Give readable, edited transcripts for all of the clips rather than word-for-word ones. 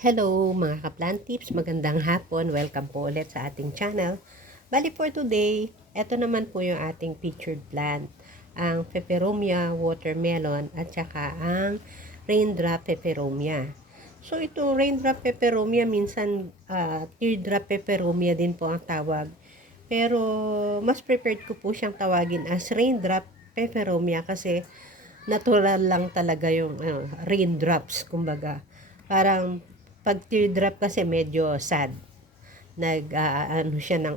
Hello mga ka-plant tips, magandang hapon. Welcome po ulit sa ating channel. Bali for today, ito naman po yung ating featured plant. Ang Peperomia watermelon at saka ang raindrop peperomia. So ito raindrop peperomia, minsan teardrop peperomia din po ang tawag. Pero mas preferred ko po siyang tawagin as raindrop peperomia kasi natural lang talaga yung raindrops, kumbaga. Parang pag teardrop kasi medyo sad. Ano siya ng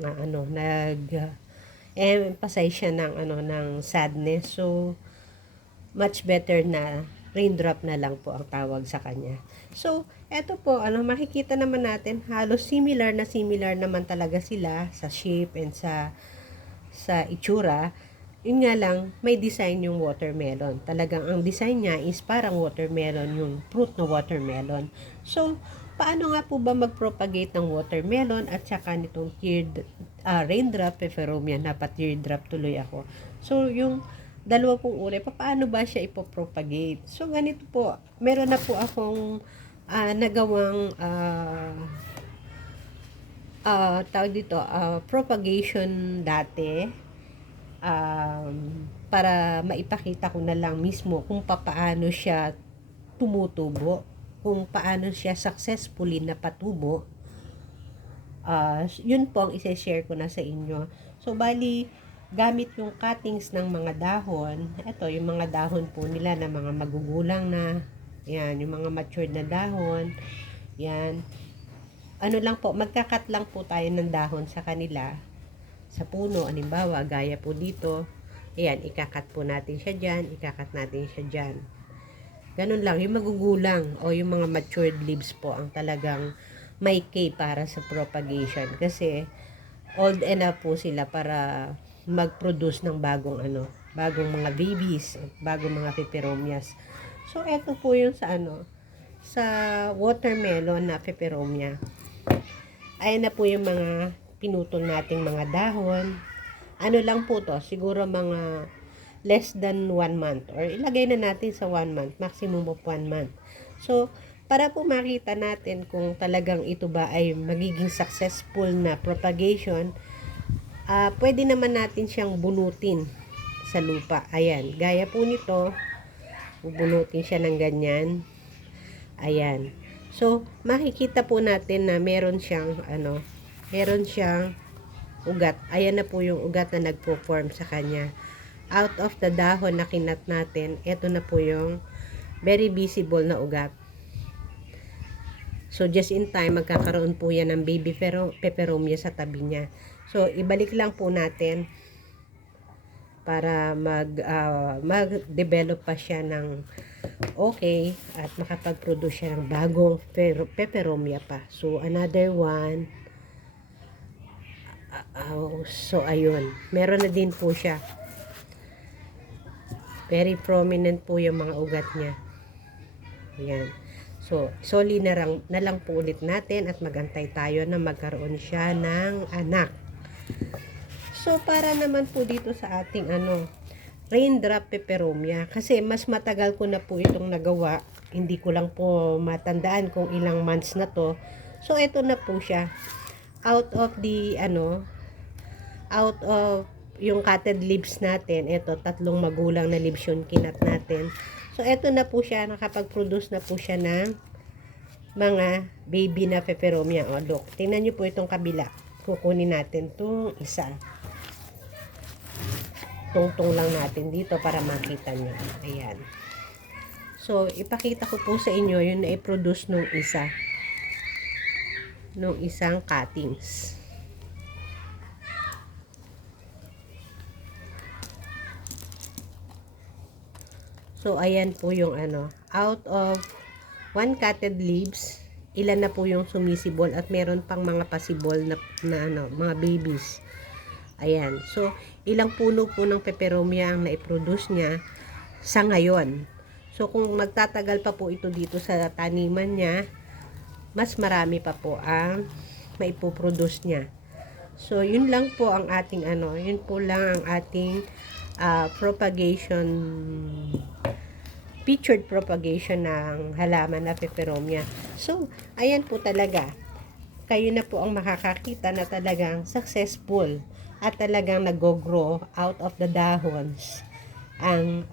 emphasize siya ng ng sadness. So much better na raindrop na lang po ang tawag sa kanya. So eto po, makikita naman natin halos similar naman talaga sila sa shape and sa itsura. Yun nga lang, may design yung watermelon. Talagang ang design niya is parang watermelon, yung fruit na watermelon. So, paano nga po ba mag-propagate ng watermelon at saka nitong raindrop peperomia? Teardrop tuloy ako. So, yung dalawa pong uri, paano ba siya ipopropagate? So, ganito po. Meron na po akong nagawang tawag dito, propagation dati. Para maipakita ko na lang mismo kung paano siya tumutubo, kung paano siya successfully napatubo. Yun po ang isi-share ko na sa inyo. So bali, gamit yung cuttings ng mga dahon. Ito yung mga dahon po nila na mga magugulang na. Yan, yung mga matured na dahon. Yan. Ano lang po, magkakat lang po tayo ng dahon sa kanila. Sa puno, halimbawa, gaya po dito. Ayan, ikakat po natin siya dyan, ikakat natin siya dyan. Ganun lang, yung magugulang o yung mga matured leaves po ang talagang may key para sa propagation. Kasi, old enough po sila para mag-produce ng bagong mga babies, bagong mga peperomias. So, eto po yung sa watermelon na peperomia. Ayan na po yung mga pinutol nating mga dahon. Ano lang po to, siguro mga less than 1 month or ilagay na natin sa 1 month, maximum of 1 month. So, para po makita natin kung talagang ito ba ay magiging successful na propagation, pwede naman natin siyang bunutin sa lupa. Ayan, gaya po nito, bubunutin siya ng ganyan. Ayan. So, makikita po natin na meron siyang ugat. Ayan na po yung ugat na nagpo-form sa kanya. Out of the dahon na kinat natin, ito na po yung very visible na ugat. So, just in time, magkakaroon po yan ng baby peperomia sa tabi niya. So, ibalik lang po natin para mag-develop pa siya ng okay at makapag-produce siya ng bagong peperomia pa. So, another one. So, ayun. Meron na din po siya. Very prominent po yung mga ugat niya. Ayan. So, soli na lang po ulit natin at magantay tayo na magkaroon siya ng anak. So, para naman po dito sa ating raindrop peperomia. Kasi mas matagal ko na po itong nagawa. Hindi ko lang po matandaan kung ilang months na to. So, ito na po siya. Out of yung cutted leaves natin, ito, 3 magulang na leaves yung kinat natin. So, ito na po siya, nakapag-produce na po siya ng mga baby na peperomia. O, look, tingnan nyo po itong kabila. Kukunin natin itong isa. Tungtong lang natin dito para makita nyo. Ayan. So, ipakita ko po sa inyo yung na-produce nung isang cuttings. So, ayan po yung out of 1 cutted leaves, ilan na po yung sumisibol at meron pang mga pasibol na mga babies. Ayan. So, ilang puno po ng peperomia ang na-produce niya sa ngayon. So, kung magtatagal pa po ito dito sa taniman niya, mas marami pa po ang maipoproduce niya. So, yun lang po ang ating yun po lang ang ating featured propagation ng halaman na peperomia. So, ayan po talaga. Kayo na po ang makakakita na talagang successful at talagang nag-grow out of the dahons ang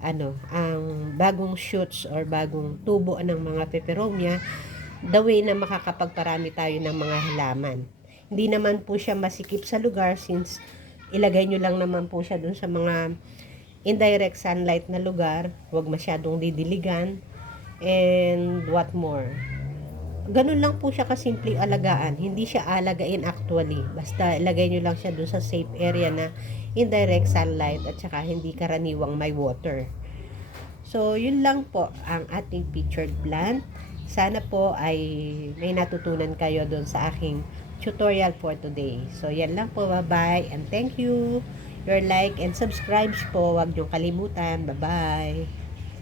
bagong shoots or bagong tubo ng mga peperomia, the way na makakapagparami tayo ng mga halaman. Hindi naman po siya masikip sa lugar since ilagay nyo lang naman po siya dun sa mga indirect sunlight na lugar, huwag masyadong didiligan, and what more. Ganun lang po siya kasimpleng alagaan. Hindi siya alagain actually. Basta ilagay nyo lang siya dun sa safe area na indirect sunlight at saka hindi karaniwang may water. So, yun lang po ang ating featured plant. Sana po ay may natutunan kayo dun sa aking tutorial for today. So, yan lang po. Bye-bye and thank you. Your like and subscribe po. Huwag niyong kalimutan. Bye-bye.